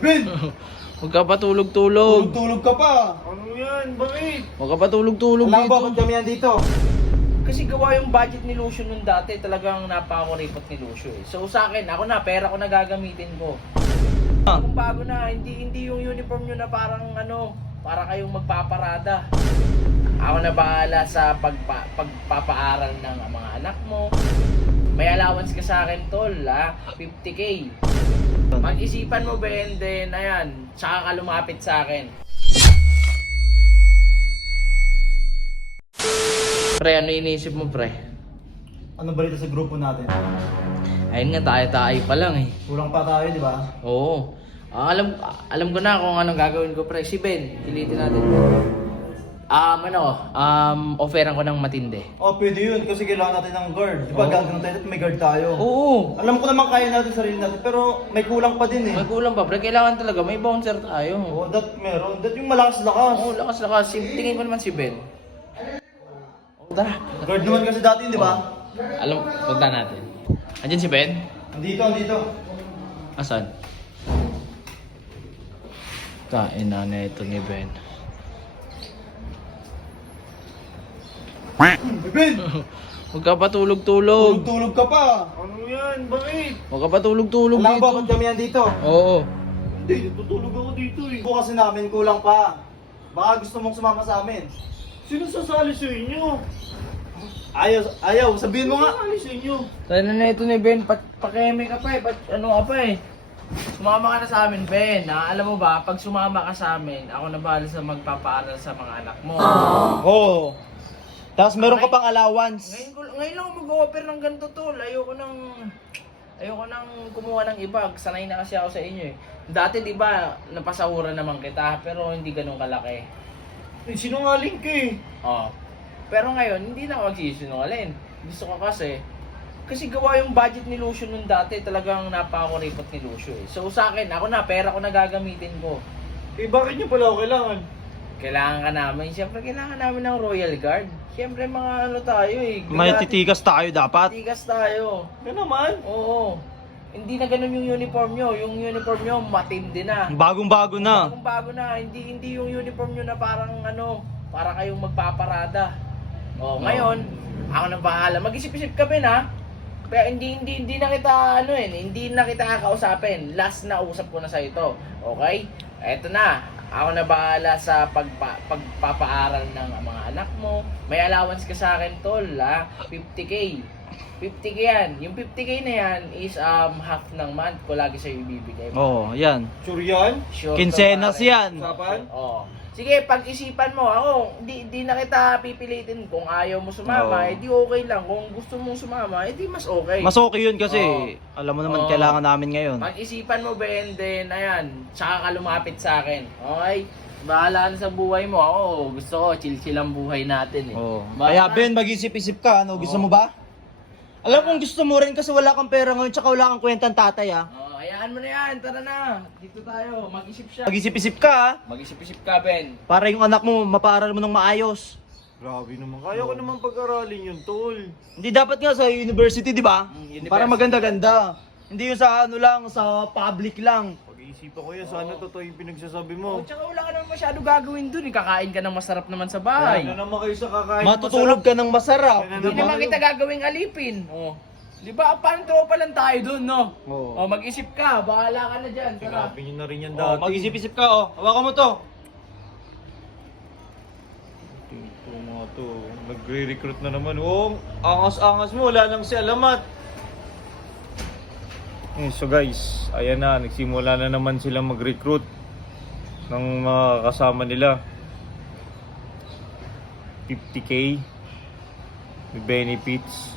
Ben! Huwag ka pa tulog-tulog. Tulog ka pa! Ano yan? Bakit? Huwag ka pa tulog-tulog Alam dito. ba kung kami yan dito? Kasi gawa yung budget ni Lucio nung dati, talagang napakakuripot ni Lucio eh. So sa akin, ako na, pera ko na gagamitin ko. Kung bago na, hindi yung uniform nyo na parang para kayong magpaparada. Ako na bahala sa pagpapaaral ng mga anak mo. May allowance ka sa akin, tol, 50K. Pag-isipan mo, Ben, then, ayan, tsaka ka lumapit sa akin. Pre, ano iniisip mo, pre? Ano balita sa grupo natin? Ayun nga, tayo-tayo pa lang eh. Kulang pa tayo, di ba? Oo. Alam ko na kung anong gagawin ko, pre. Si Ben, pilitin natin. Offeran ko ng matindi. Oh, pwede yun kasi kailangan natin ng guard. Di ba, Oo. gagawin tayo at may guard tayo. Oo. Alam ko naman kaya natin sarili natin, pero may kulang pa din eh. May kulang pa, pre. Kailangan talaga. May bouncer tayo. Oo, meron. That yung malakas-lakas. Oo, lakas-lakas. Tingin ko naman si Ben. Oo, tara. Guard naman kasi dati, di ba? Alam, punta natin. Andiyan si Ben? Andito. Asan? Kain na ito ni Ben. Ben! Huwag ka pa tulog-tulog. Tulog ka pa! Ano yan? Bakit? Huwag ka pa tulog-tulog Alam dito. ba kung kami yan dito? Oo. Hindi, natutulog ako dito eh. Bukas kasi namin kulang pa. Baka gusto mong sumama sa amin. Sino sasali sa inyo? Ayaw, sabihin mo nga. Sasali sa inyo? Tayo na ito ni Ben. Pakeme ka pa eh. Ano ka pa eh. Sumama ka na sa amin, Ben. Alam mo ba, pag sumama ka sa amin, ako na bahala sa magpapaaral sa mga anak mo. Oo. Tapos meron ka pang allowance. Ngayon lang ako mag-offer ng ganito, tol. Ayoko nang kumuha ng iba. Sanay na kasi ako sa inyo eh. Dati, di ba, napasahuran naman kita, pero hindi ganun kalaki. Eh, sinungaling ka eh. Oh. Pero ngayon, hindi na ako magsisinungaling. Gusto ko kasi gawa yung budget ni Lucio nung dati, talagang napakakuripot ni Lucio eh. So sa akin, ako na, pera ko na gagamitin ko. Eh, bakit nyo pala ako kailangan? Kailangan ka namin, siyempre kailangan namin ng Royal Guard. Siyempre mga tayo eh. May titikas tayo dapat. Tigas tayo. Yan naman. Oo. Hindi na ganun yung uniform nyo. Yung uniform nyo, matindi na. Bagong-bago na. Bagong-bago na. Hindi yung uniform nyo na parang para kayong magpaparada. Oh, ngayon, ako na bahala. Mag-isip-isip ka Ben ha. Kaya hindi na kita hindi na kita kakausapin. Last na usap ko na sa ito. Okay? Eto na. Ako na bahala sa pagpapaaral ng mga anak mo. May allowance ka sa akin, tol, 50K. 50K yan. Yung 50K na yan is half ng month ko lagi sa'yo ibibigay. Oo, yan. Sure yan? Sure to, Quincenas pare. yan. Usapan? Oo. Sige, pag-isipan mo. Ako, di na kita pipilitin. Kung ayaw mo sumama, Oo. edi okay lang. Kung gusto mong sumama, edi mas okay. Mas okay yun kasi Oo. alam mo naman Oo. kailangan namin ngayon. Pag-isipan mo, Ben, then, ayan, tsaka ka lumapit sa akin. Okay? Bahala na sa buhay mo. Ako, gusto ko, chill-chill ang buhay natin eh. Oo. Bahala Kaya na. Ben, mag-isip-isip ka. Ano, gusto Oo. mo ba? Alam kong gusto mo rin kasi wala kang pera ngayon tsaka wala kang kwentang tatay Hayaan mo na yan. Tara na. Dito tayo. Mag-isip siya. Mag-isip-isip ka Mag-isip-isip ka, Ben. para yung anak mo mapaaral mo ng maayos. Grabe naman. Kaya ko naman pag-aralin yun, tol. Hindi dapat nga sa university, di ba? University. Para maganda-ganda. Hindi yung sa lang, sa public lang. Pag-iisipan ko yan, sana totoo yung pinagsasabi mo. Tsaka wala ka naman masyado gagawin dun. Kakain ka ng masarap naman sa bahay. Ano naman kayo sa kakain? Matutulog ka ng masarap. Ano Hindi naman naman kita gagawing alipin. Oh. Di ba? Parang tropa lang tayo dun, no? Oo. Oh, mag-isip ka. Bahala ka na dyan. Tara. Sinabi nyo na rin yan Oh, dati. mag-isip-isip ka, oh. Hawakan mo to. Ito mga to. Nagre-recruit na naman. Oh, angas-angas mo. Wala nang si alamat. So guys, ayan na. Nagsimula na naman sila mag-recruit ng mga kasama nila. 50K. May benefits.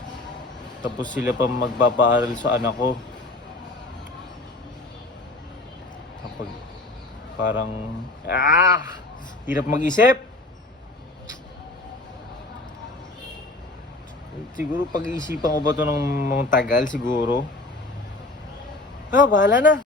Tapos sila pa magpapaaral sa anak ko. Kapag parang hirap mag-isip. Siguro pag-iisipan ko ba to ng mga tagal siguro. Bahala na.